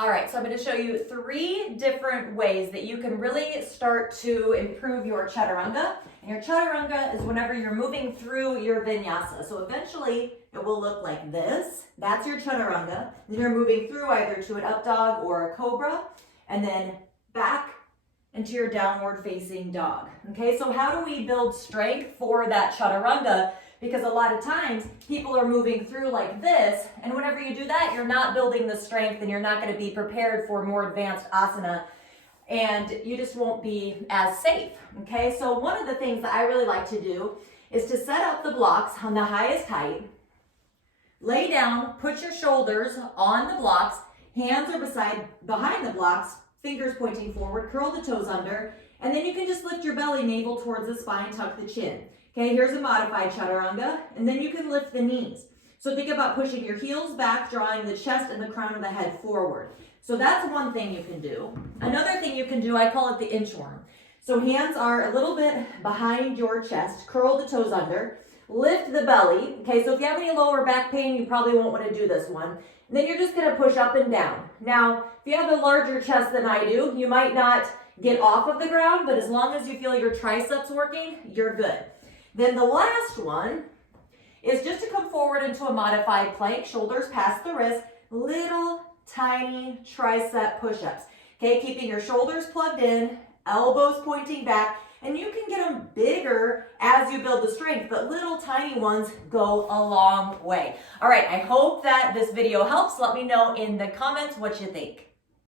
All right, so I'm going to show you 3 different ways that you can really start to improve your chaturanga. And your chaturanga is whenever you're moving through your vinyasa. So eventually it will look like this. That's your chaturanga. Then you're moving through either to an up dog or a cobra, and then back into your downward facing dog. Okay, so how do we build strength for that chaturanga? Because a lot of times people are moving through like this, and whenever you do that, you're not building the strength and you're not going to be prepared for more advanced asana, and you just won't be as safe. Okay, so one of the things that I really like to do is to set up the blocks on the highest height, lay down, put your shoulders on the blocks, hands are behind the blocks, fingers pointing forward, curl the toes under, and then you can just lift your belly, navel towards the spine, tuck the chin. Okay, here's a modified chaturanga, and then you can lift the knees. So think about pushing your heels back, drawing the chest and the crown of the head forward. So that's one thing you can do. Another thing you can do, I call it the inchworm. So hands are a little bit behind your chest, curl the toes under, lift the belly. Okay, so if you have any lower back pain, you probably won't want to do this one. And then you're just going to push up and down. Now, if you have a larger chest than I do, you might not get off of the ground, but as long as you feel your triceps working, you're good. Then the last one is just to come forward into a modified plank, shoulders past the wrist, little tiny tricep push-ups. Okay, keeping your shoulders plugged in, elbows pointing back, and you can get them bigger as you build the strength, but little tiny ones go a long way. All right, I hope that this video helps. Let me know in the comments what you think.